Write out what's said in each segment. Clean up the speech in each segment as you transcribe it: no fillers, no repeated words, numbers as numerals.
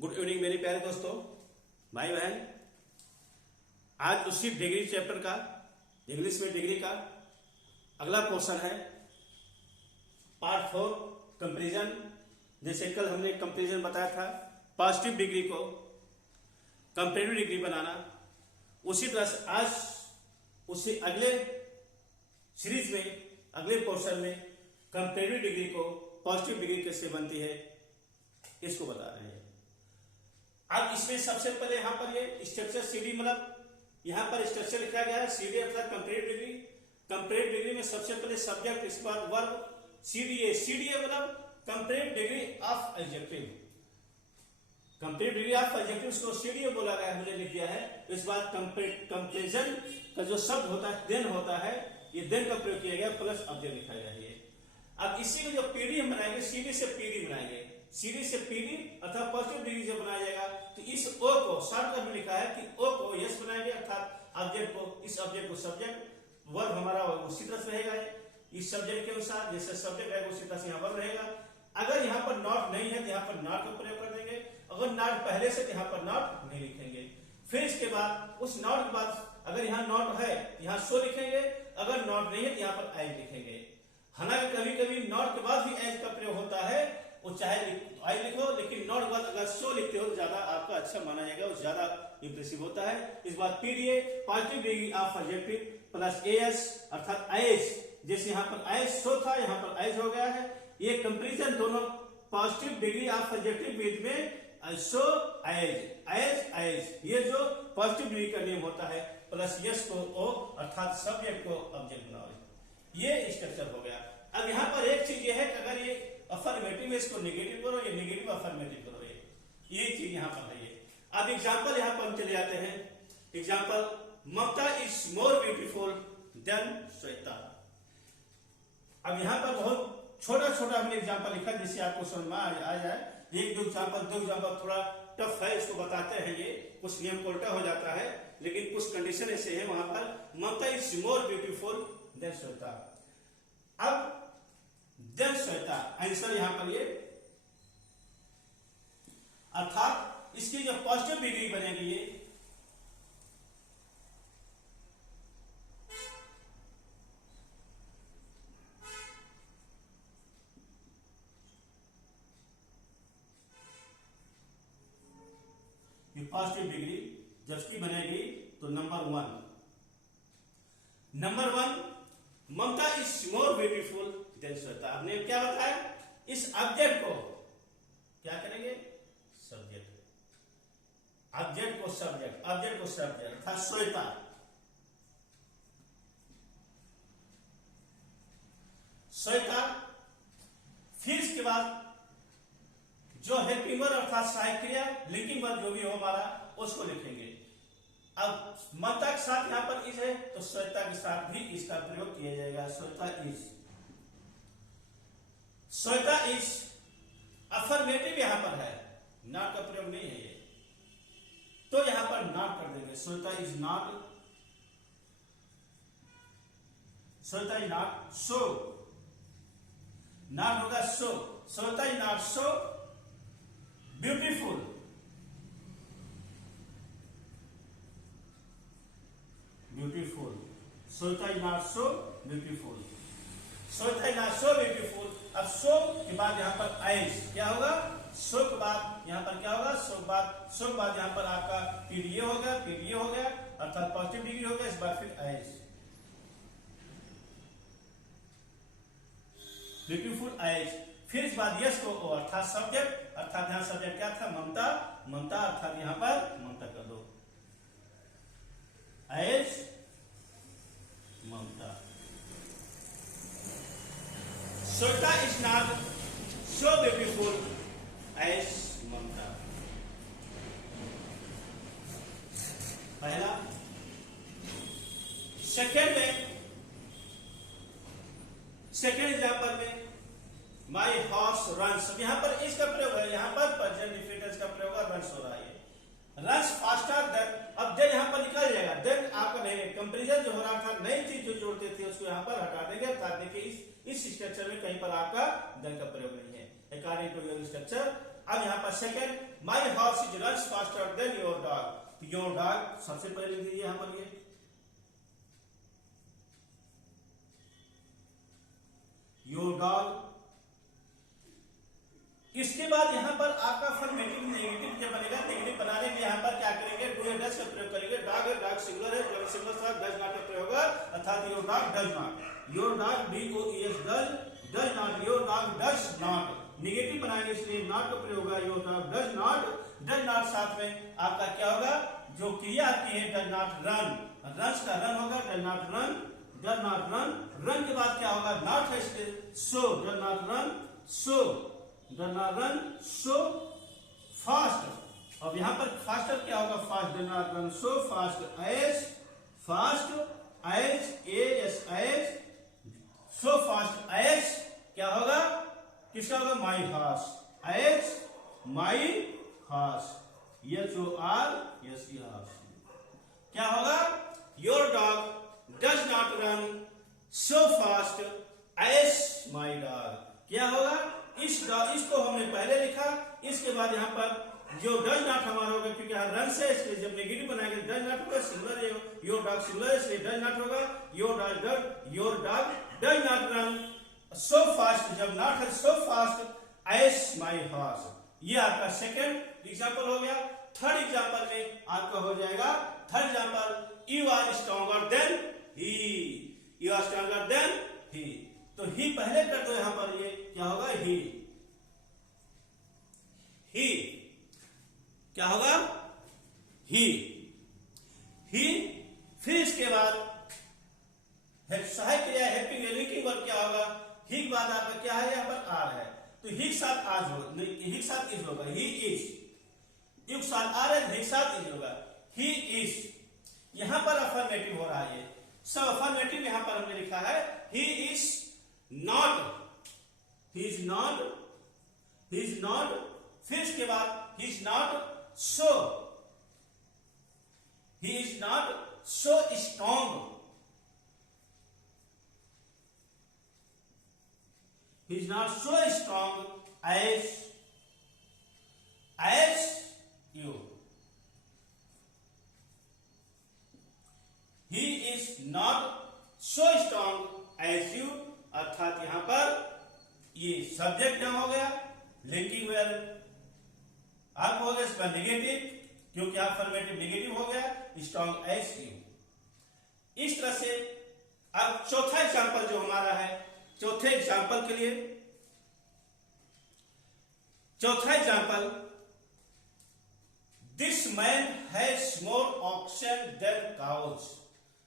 Good evening मेरे प्यारे दोस्तों, भाई बहन। आज उसी डिग्री चैप्टर का इंग्लिश में डिग्री का अगला पोर्शन है पार्ट 4 कंपैरिजन। जैसे कल हमने कंपैरिजन बताया था पॉजिटिव डिग्री को कंपैरेटिव डिग्री बनाना, उसी तरह से आज उसी अगले सीरीज में अगले पोर्शन में कंपैरेटिव डिग्री को पॉजिटिव डिग्री कैसे बनती है इसको बता रहे हैं। अब इसमें सबसे पहले यहां पर ये स्ट्रक्चर सीडी, मतलब यहां पर स्ट्रक्चर लिखा गया है सीडी अर्थात कंपैरेटिव डिग्री। कंपैरेटिव डिग्री में सबसे पहले सब्जेक्ट, इसके बाद वर्ब, सीडीए। सीडीए मतलब comparative degree of adjective. Comparative degree of adjective को सीडीए बोला गया है, हमने लिख दिया है। इस बात कंपैरिजन का जो शब्द होता है देन होता है, ये देन का प्रयोग किया गया प्लस ऑब्जेक्ट लिखा गया है। अब इसी को जो पीडी हम बनाएंगे, सीडी से पीडी बनाएंगे, सीडी से पीडी अर्थात पॉजिटिव डिग्री जब बनाया जाएगा तो इस ओ को शॉर्टकट में लिखा है कि ओ को यस बनाएंगे अर्थात ऑब्जेक्ट को, इस ऑब्जेक्ट को सब्जेक्ट, वर्ब हमारा उसी तरह से रहेगा इस सब्जेक्ट के अनुसार, जैसे सब्जेक्ट रहेगा उसी तरह से यहाँ पर रहेगा। अगर यहाँ पर नॉट नहीं है तो यहाँ पर नॉट का प्रयोग कर देंगे, अगर नॉट पहले से तो यहाँ पर नॉट नहीं लिखेंगे। फिर इसके बाद उस नॉट के बाद अगर यहाँ नॉट है यहाँ सो लिखेंगे, अगर नॉट नहीं है तो यहाँ पर एज लिखेंगे। हालांकि कभी कभी नॉट के बाद भी एज का प्रयोग होता है, वो चाहे आई लिखो, लेकिन नॉट के बाद अगर सो लिखते हो तो ज्यादा आपका अच्छा माना जाएगा, वो ज्यादा इंप्रेसिव होता है। इस बात PDA positive degree of adjective plus as अर्थात एज, जैसे यहाँ पर एज सो था यहाँ पर एज हो गया है। ये कंपैरिजन दोनों positive degree of adjective with में सो एज एज एज, ये जो पॉजिटिव डिग्री का नियम होता है, प्लस यस को ओ अर्थात सब्जेक्ट को ऑब्जेक्ट बनाओ, ये स्ट्रक्चर हो गया। अब यहाँ पर एक चीज ये है कि अगर ये अफर्मेटिव है इसको नेगेटिव करो, ये नेगेटिव अफर्मेटिव करो, ये चीज यहाँ पर है। ये अब एग्जांपल यहाँ पर हम चले जाते हैं। Example, Mamta is more beautiful than Shweta. अब यहाँ पर बहुत छोटा छोटा हमने एग्जांपल लिखा जिससे आपको समझ में आ जाए। एक दो एग्जांपल थोड़ा टफ है, इसको बताते हैं। ये कुछ नियम को उल्टा हो जाता है, लेकिन कुछ कंडीशन ऐसे है वहां पर। Mamta is more beautiful than Shweta. अब देन श्वेता आंसर यहां पर ये, अर्थात इसकी जो पॉजिटिव डिग्री बनेगी ये पॉजिटिव डिग्री जब इसकी बनेगी तो number one Mamta is more beautiful than Shweta. हमने क्या बताया, इस ऑब्जेक्ट को क्या करेंगे, सब्जेक्ट, ऑब्जेक्ट को सब्जेक्ट अर्थात श्वेता। फिर इसके बाद जो हेल्पिंग वर्ब अर्थात सहायक क्रिया, लिंकिंग वर्ब जो भी हो हमारा, उसको लिखेंगे। अब ममता के साथ यहां पर इज है तो श्वेता के साथ भी इसका प्रयोग किया जाएगा। श्वेता इज अफर्मेटिव यहां पर है, नॉट का प्रयोग नहीं है ये, तो यहां पर नॉट कर देंगे। Shweta is not so, not होगा so. Shweta is not so beautiful, Shweta is not so beautiful, Shweta is not so beautiful. अब सो के बाद यहां पर एज क्या होगा, सो के बाद यहां पर क्या होगा, सो के बाद यहां पर आपका पीडीए हो गया अर्थात पॉजिटिव डिग्री हो गया। इस बार फिर एज ब्यूटीफुल एज, फिर इस बाद यस को ओ अर्थात सब्जेक्ट, अर्थात यहां सब्जेक्ट क्या था, ममता अर्थात यहां पर ममता कर दो, as Mamta. Shweta is not so beautiful as Mamta. पहला। सेकेंड एग्जांपल में माई हॉर्स रन्स, यहां पर इसका प्रयोग है, यहां पर प्रेजेंट इंडिफिनिट का प्रयोग है, रन्स हो रहा है, रन्स फास्टर देन। अब देन यहां पर निकल जाएगा, देन आपका नहीं, कंपैरिजन जो हो रहा था, नई चीज जो जोड़ते थे उसको यहां पर हटा देंगे, अर्थात देखिए इस स्ट्रक्चर में कहीं पर आपका देन का प्रयोग नहीं है। अकॉर्डिंग टू योर स्ट्रक्चर अब यहाँ पर second, my horse is runs faster than your dog. Your dog सबसे पहले लिख दीजिए यहाँ पर ये योर डॉग। इसके बाद यहाँ पर आपका अफर्मेटिव नेगेटिव क्या बनेगा, नेगेटिव बनाने के यहाँ पर क्या करेंगे, डू या डज का प्रयोग करेंगे। डॉग है, डॉग सिंगुलर है, डॉग सिंगुलर के साथ डज नॉट का प्रयोग होगा, अर्थात your dog does not, your dog DOES does not, your dog does not. Negative बनाएंगे इसलिए नॉट का प्रयोग होगा, योर डॉग डज नॉट साथ में आपका क्या होगा, जो क्रिया आती है डज नॉट रन, रन्स का रन होगा, does not run, does not run. Run के बाद क्या होगा, नॉट है इसलिए so, does not run so, does not run so fast. अब यहां पर फास्टर क्या होगा, fast, does not run so fast as, fast as so fast as क्या होगा, किसका होगा, my horse, as my horse, HORS क्या होगा, your dog does not run so fast as my dog. क्या होगा, इसको हमने पहले लिखा, इसके बाद यहाँ पर जो डज नॉट हमारा होगा, क्योंकि यहाँ रन से इसलिए जब नेगेटिव बनाएंगे डज नॉट होगा, सिंगुलर है, योर डॉग सिंगुलर इसलिए डज नॉट होगा, your dog does not run so fast, जब नॉट है so fast as my horse. ये आपका सेकेंड एग्जाम्पल हो गया। थर्ड एग्जाम्पल में आपका हो जाएगा, third example, you are stronger than he, you are stronger than he. तो ही पहले कर दो, यहां पर ये क्या होगा, ही क्या होगा, ही। फिर इसके बाद सहायक क्रिया हेल्पिंग लिंकिंग वर्ब क्या होगा, ही के बाद आपका क्या है, यहाँ पर आर है, तो ही के साथ आज हो, ही के साथ इज होगा, ही इज, यू के साथ आर है, ही के साथ इज होगा, ही इज। यहां पर अफर्मेटिव हो रहा है, सब अफर्मेटिव यहां पर हमने लिखा है, he is not, he is not, फिर इसके बाद he is not so, he is not so strong, he is not so strong as you, he is not so strong as you, अर्थात यहां पर ये सब्जेक्ट क्या हो गया, लिंकिंग वर्ब, आप हो गया इसका नेगेटिव, क्योंकि अफर्मेटिव नेगेटिव हो गया, स्ट्रॉन्ग एज यू। इस तरह से अब चौथा एग्जाम्पल जो हमारा है, चौथे एग्जाम्पल के लिए चौथा example, this man has more auction than cows.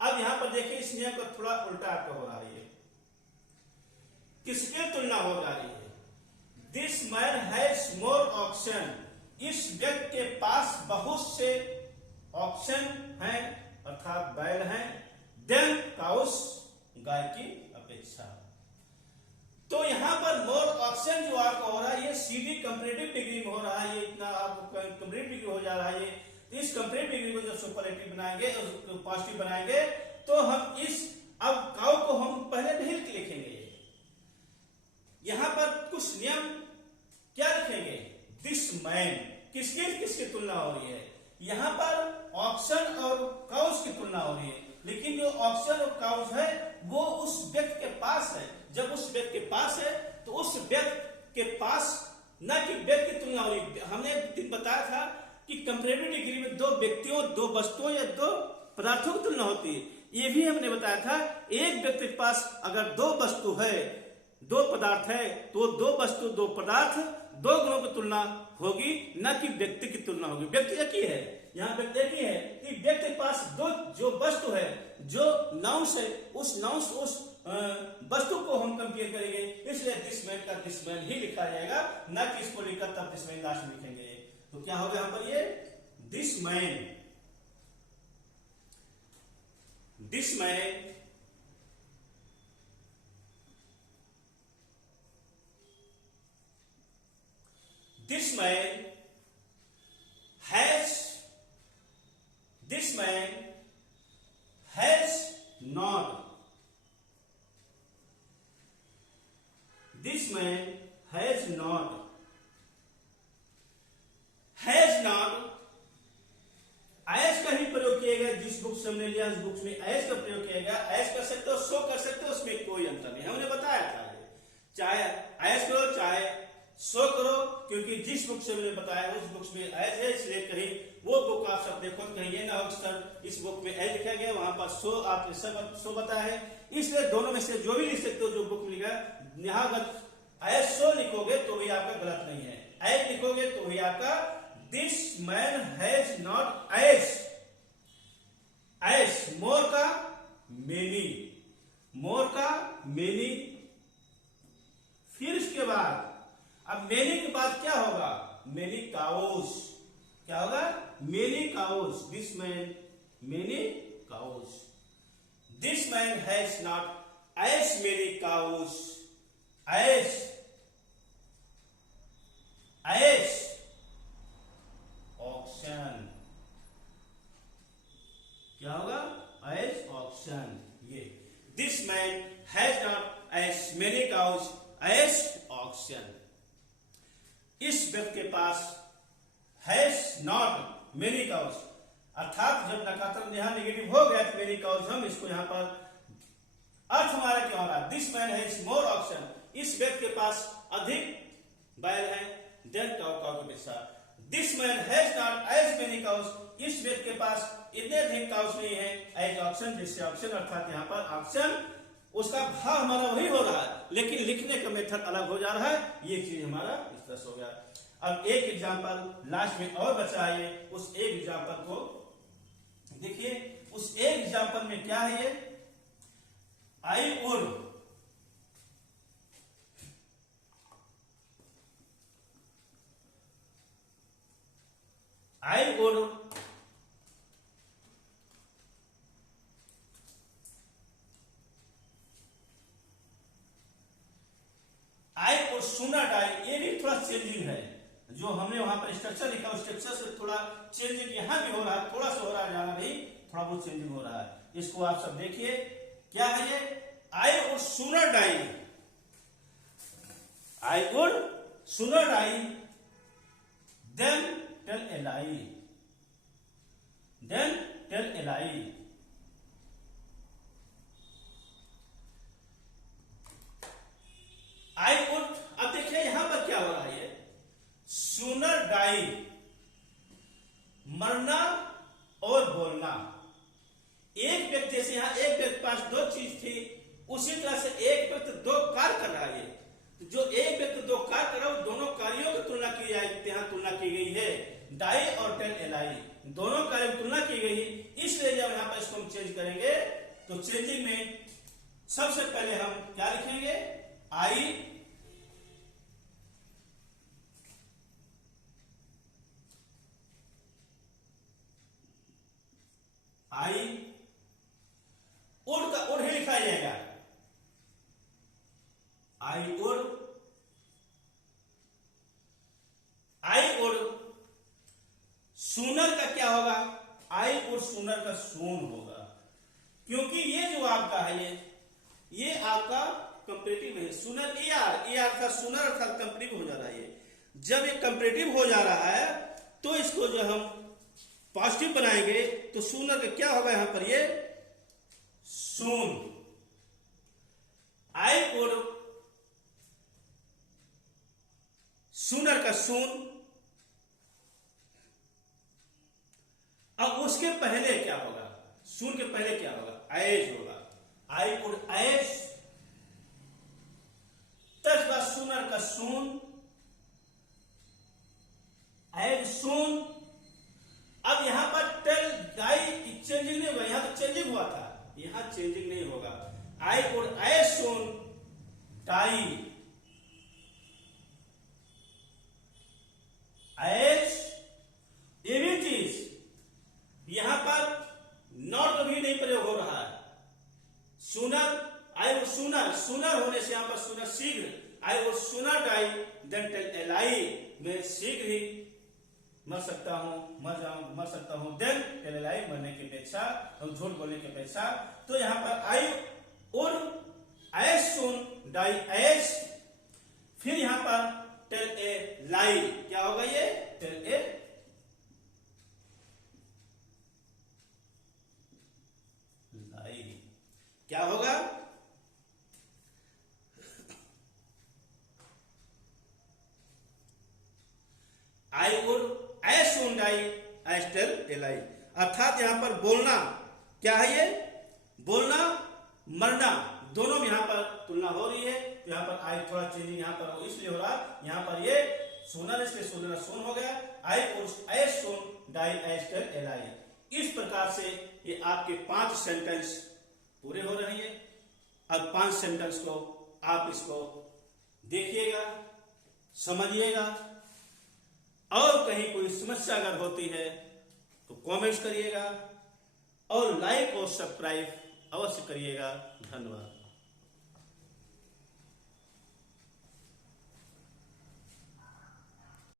अब यहां पर देखिए इस नियम को थोड़ा उल्टा आपका हो रहा है, किसकी तुलना हो जा रही है, this man has more auction, इस व्यक्ति के पास बहुत से ऑक्शन हैं, अर्थात बैल हैं, देन काउस, गाय की अपेक्षा। तो यहां पर मोर ऑप्शन जो आपको हो रहा है, ये सीधी कंपैरेटिव डिग्री में हो रहा है, ये इतना आपको कंपैरेटिव डिग्री हो जा रहा है। तो इस कंपैरेटिव डिग्री को जब सुपरलेटिव बनाएंगे, पॉजिटिव बनाएंगे, तो हम इस अब काउ को हम पहले नहीं लिखेंगे, यहां पर कुछ नियम क्या लिखेंगे, दिस मैन, किसकी तुलना हो रही है, यहां पर ऑक्शन और काउस की तुलना हो रही है, लेकिन जो ऑक्शन और काउस है वो उस व्यक्ति के पास है। जब उस व्यक्ति के पास है तो उस व्यक्ति के पास न कि व्यक्ति की तुलना हो रही। हमने दिन बताया था कि कंपैरेटिव डिग्री में दो व्यक्तियों, दो वस्तुओं या दो पदार्थों की तुलना होती है। ये भी हमने बताया था, एक व्यक्ति के पास अगर दो वस्तु है, दो पदार्थ है, तो दो वस्तु, दो पदार्थ, दो गुणों की तुलना होगी, न कि व्यक्ति की तुलना होगी। व्यक्ति एक ही है, यहाँ व्यक्ति एक ही है कि व्यक्ति के पास दो जो वस्तु है, जो नाउंस है, उस नाउंस उस वस्तु को हम कंपेयर करेंगे, इसलिए दिस मैन का दिस मैन ही लिखा जाएगा, न कि इसको लिखकर तब दिस मैन लास्ट में लिखेंगे। तो क्या होगा यहाँ पर, ये this man, this man this man has not, this man has not books हमने लिया, उस बुक्स में एज का प्रयोग किया गया। एज कर सकते हो, सो कर सकते हो, उसमें कोई अंतर नहीं, हमने बताया था। चाहे एज करो चाहे सो करो, क्योंकि जिस बुक से मैंने बताया उस बुक्स में एज है, इसलिए कहीं वो बुक आप सब देखो कहीं ये ना हो सर इस बुक में एज लिखा गया, वहां पर सो आपने सब सो बताया है, इसलिए दोनों में से जो भी लिख सकते हो जो बुक में लिखा है। यहाँ अगर एज सो लिखोगे तो भी आपका गलत नहीं है, एज लिखोगे तो भी आपका this man has not as, as more का मेनी, मोर का मेनी। फिर इसके बाद अब मेनी के बाद क्या होगा, मेनी काउस, क्या होगा, many cows, this man many cows, this man has not as many cows, as auction, क्या होगा, एज ऑक्शन। ये this man has not as many cows as auction. इस व्यक्ति के पास हैज नॉट मेनी काउस, अर्थात जब नकारात्मक यहां नेगेटिव हो गया तो मेनी काउस, हम इसको यहां पर अर्थ हमारा क्या हो रहा है, this man has more auction, इस व्यक्ति के पास अधिक बैल है देन काउ, काउ की अपेक्षा। This man has not as many cows, इस व्यक्ति के पास इतने अधिक काउस नहीं है एज ऑक्शन, जिससे ऑक्शन अर्थात यहां पर ऑक्शन उसका भाव हमारा वही हो रहा है, लेकिन लिखने का मेथड अलग हो जा रहा है, ये चीज हमारा इस तरह से हो गया। अब एक एग्जांपल लास्ट में और बचा है, उस एक एग्जांपल को देखिए। उस एक एग्जांपल में क्या है, ये आई वुड, आई वुड सुना डाई, ये भी थोड़ा चेंजिंग है, जो हमने वहां पर स्ट्रक्चर लिखा उस स्ट्रक्चर से थोड़ा चेंजिंग यहां भी हो रहा है, थोड़ा सा हो रहा है, ज्यादा नहीं, थोड़ा बहुत चेंजिंग हो रहा है। इसको आप सब देखिए, क्या है ये, I would sooner die, I would sooner die than tell a lie, than tell a lie. I would, अब देखिए यहां पर क्या हो रहा है, सूनर डाई, मरना और बोलना। एक व्यक्ति से, यहां एक व्यक्ति के पास दो चीज थी, उसी तरह से एक व्यक्ति दो कार्य कर रहा है, जो एक व्यक्ति दो कार्य कर रहा है, दोनों कार्यों की तुलना की जाए, यहां तुलना की गई है, डाई और टेल एलाई, दोनों कार्यों की तुलना की गई। इसलिए जब यहां पर इसको हम चेंज करेंगे तो चेंजिंग में सबसे पहले हम क्या लिखेंगे, आई आई उड़ का उड़ ही लिखा जाएगा, आई उड़, आई उड़। सूनर का क्या होगा, आई उड़ सूनर का सून होगा, क्योंकि ये जो आपका है ये आपका कंपेरेटिव है, सूनर ए आर का सूनर अर्थात कंपेरेटिव हो जा रहा है। जब ये कंपेरेटिव हो जा रहा है तो इसको जो हम पॉजिटिव बनाएंगे तो सूनर का क्या होगा, यहां पर ये सून, आई वुड सूनर का सून। अब उसके पहले क्या होगा, सून के पहले क्या होगा, एज होगा, आई वुड एज, तब बाद सूनर का सून, एज सून। अब यहां पर टेल डाई चेंजिंग नहीं हुआ, यहां तो चेंजिंग हुआ था, यहां चेंजिंग नहीं होगा, I would as soon die, as. ये भी चीज यहां पर नॉट भी नहीं प्रयोग हो रहा है, sooner, I would sooner, sooner होने से यहां पर सूनर शीघ्र, I would sooner die than tell a lie, मैं शीघ्र ही मर सकता हूं, मर सकता हूं, देन टेल ए लाई, मरने की अपेक्षा, झूठ बोलने की अपेक्षा। तो यहां पर I would as soon die as, फिर यहां पर टेल ए लाई, क्या होगा ये, टेल ए एल आई, अर्थात यहाँ पर बोलना क्या है, ये बोलना मरना दोनों में यहाँ पर तुलना हो रही है। तो यहाँ पर आई थोड़ा चेंजिंग यहाँ पर इसलिए हो रहा, यहाँ पर ये सोनर इसलिए सोनर सोन हो गया, आई और एस सोन डाई एस्टर एल आई। इस प्रकार से ये आपके 5 सेंटेंस पूरे हो रहे हैं। अब 5 सेंटेंस को आप इसको देखिएगा, समझिएगा, और कहीं कोई समस्या अगर होती है तो कमेंट्स करिएगा और लाइक और सब्सक्राइब अवश्य करिएगा। धन्यवाद।